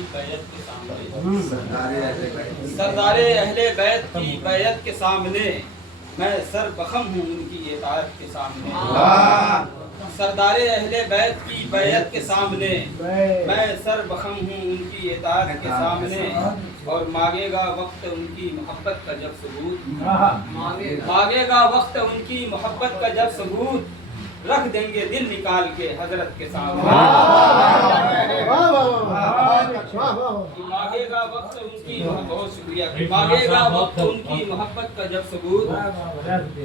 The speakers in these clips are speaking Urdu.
کی بیعت کے سامنے، سردار اہل بیت کی بیعت کے سامنے میں سر بخم ہوں ان کی اطاعت کے سامنے، سردار اہل بیت کی بیعت کے سامنے میں سر بخم ہوں ان کی اطاعت کے سامنے، اور مانگے گا وقت ان کی محبت کا جب ثبوت، مانگے گا وقت ان کی محبت کا جب ثبوت، رکھ دیں گے دل نکال کے حضرت کے سامنے، مانگے گا وقت ان کی، بہت شکریہ، مانگے گا وقت ان کی محبت کا جب ثبوت،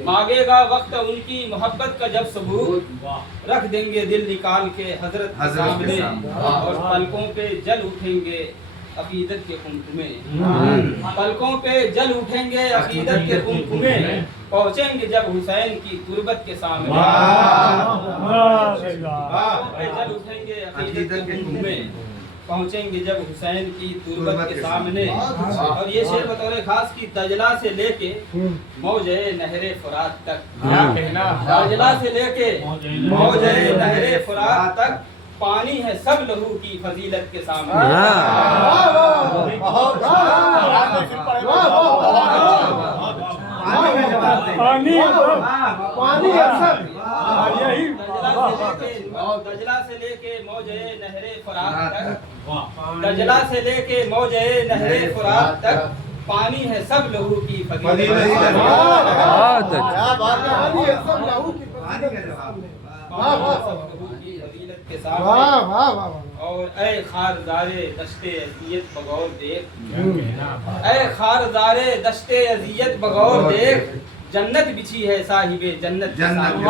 مانگے گا وقت ان کی محبت کا جب ثبوت، رکھ دیں گے دل نکال کے حضرت کے سامنے، اور پلکوں پہ جل اٹھیں گے عقیدت کے خمخمے، پلکوں پہ جل اٹھیں گے عقیدت کے خمخمے، پہنچیں گے جب حسین کی تربت کے سامنے، پلکوں پہ جل اٹھیں گے عقیدت کے خمخمے، پہنچیں گے جب حسین کی تربت کے سامنے۔ اور یہ شعر بطور خاص کی دجلہ سے لے کے موج نہر فرات تک، دجلہ سے لے کے موج نہر فرات تک، پانی ہے سب لہو کی فضیلت کے سامنے، دجلہ سے لے کے موج نہر فرات تک، دجلہ سے لے کے موج نہر فرات تک، پانی ہے سب لہو کی فضیلت کے سامنے۔ اور اے خارزار دشت اذیت بغور دیکھ، اے خارزار دشت اذیت بغور دیکھ، جنت بچھی ہے صاحب جنت کے سامنے،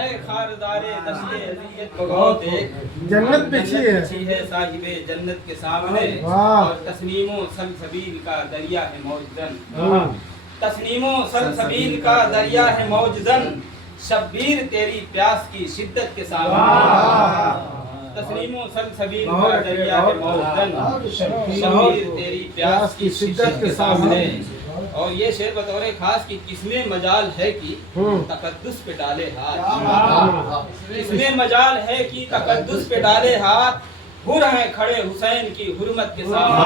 اے خارزار دشت اذیت بغور دیکھ، جنت بچھی ہے صاحب جنت کے سامنے، اور تسنیم و سلسبیل کا دریا ہے موجزن، تسنیم و سلسبیل کا دریا ہے موجزن، شبیر تیری پیاس کی شدت کے سامنے، تسلیم و سلسبیل کا دریا ہے موجزن، شبیر تیری پیاس کی شدت کے سامنے۔ اور یہ شعر بطور خاص کی کس میں مجال ہے کہ تقدس پہ ڈالے ہاتھ، کس میں مجال ہے کہ تقدس پہ ڈالے ہاتھ، ہر ہیں کھڑے حسین کی حرمت کے سامنے،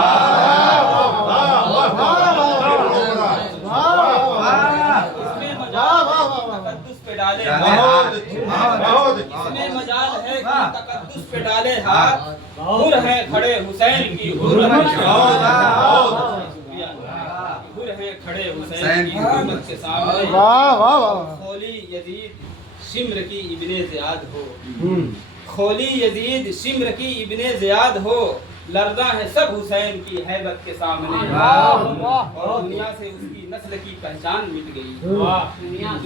اس میں تقدس پہ ڈالے ہاتھ، اس میں مجال ہے کہ تقدس پہ ڈالے ہاتھ، ہر ہیں کھڑے حسین کی حرمت کے سامنے، ہر ہیں کھڑے حسین کی حرمت کے سامنے۔ خولی یزید شمر کی ابن زیاد ہو، خولی یزید شمر کی ابن زیاد ہو، لرزاں ہے سب حسین کی ہیبت کے سامنے، اور دنیا سے اس کی نسل کی پہچان مٹ گئی،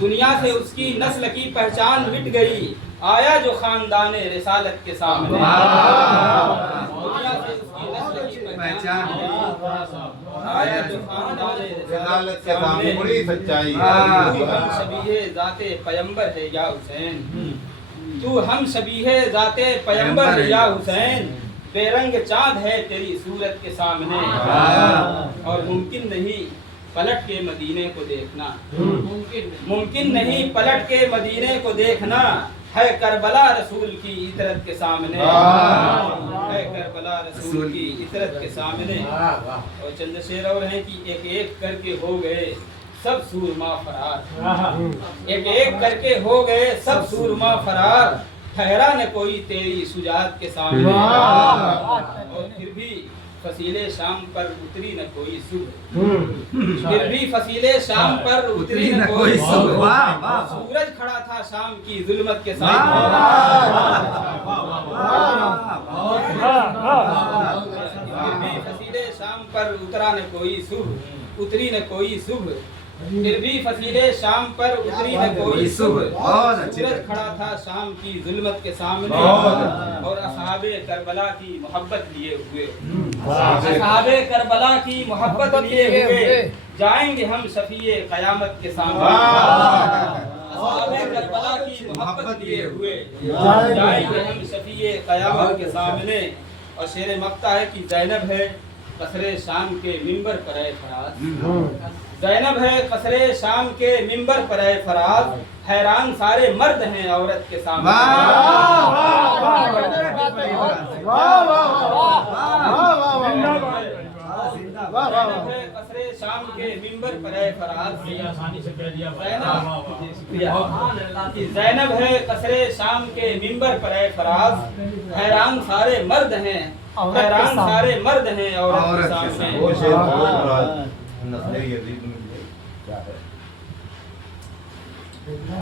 دنیا سے اس کی نسل کی پہچان مٹ گئی، آیا جو خاندان رسالت کے سامنے، دنیا سے اس کی نسل کی پہچان مٹ گئی، آیا جو خاندان رسالت کے سامنے، بڑی سچائی ہے، ہم شبیہ ذات پیمبر ہے یا حسین، تو ہم شبیہ ذات پیمبر ہے یا حسین، بے رنگ چاند ہے تیری صورت کے سامنے، اور ممکن نہیں پلٹ کے مدینے کو دیکھنا، ممکن نہیں پلٹ کے مدینے کو دیکھنا، ہے کربلا رسول کی عطرت کے سامنے، ہے کربلا رسول کی عطرت کے سامنے۔ اور چند شعر اور ہیں کہ ایک ایک کر کے ہو گئے سب سورما فرار، ایک ایک کر کے ہو گئے سب سورما فرار، ٹھہرا نہ کوئی تیری شجاعت کے سامنے، اور پھر بھی فصیل شام پر اتری نہ کوئی صبح، پھر بھی فصیل شام پر اتری نہ کوئی صبح، سورج کھڑا تھا شام کی ظلمت کے سامنے، پھر بھی فصیل شام پر اترا نہ کوئی صبح، اتری نہ کوئی صبح، پھر بھی فصیل شام پر اتری نہ کوئی صبح، سورج کھڑا تھا شام کی ظلمت کے سامنے، اور اصحاب کربلا کی محبت لیے ہوئے، اصحاب کربلا کی محبت لیے ہوئے، جائیں گے ہم شفیع قیامت کے سامنے، اصحاب کربلا کی محبت لیے ہوئے، جائیں گے ہم شفیع قیامت کے سامنے۔ اور شعر مقطع ہے کہ زینب ہے قصر شام کے منبر پر اے فراز، زینب ہے قصر شام کے منبر پر اے فراز، حیران سارے مرد ہیں عورت کے سامنے، زینب ہے قصرِ شام کے منبر پر اے فراز زینب ہے قصرِ شام کے منبر پر اے فراز حیران سارے مرد ہیں حیران سارے مرد ہیں عورت کے سامنے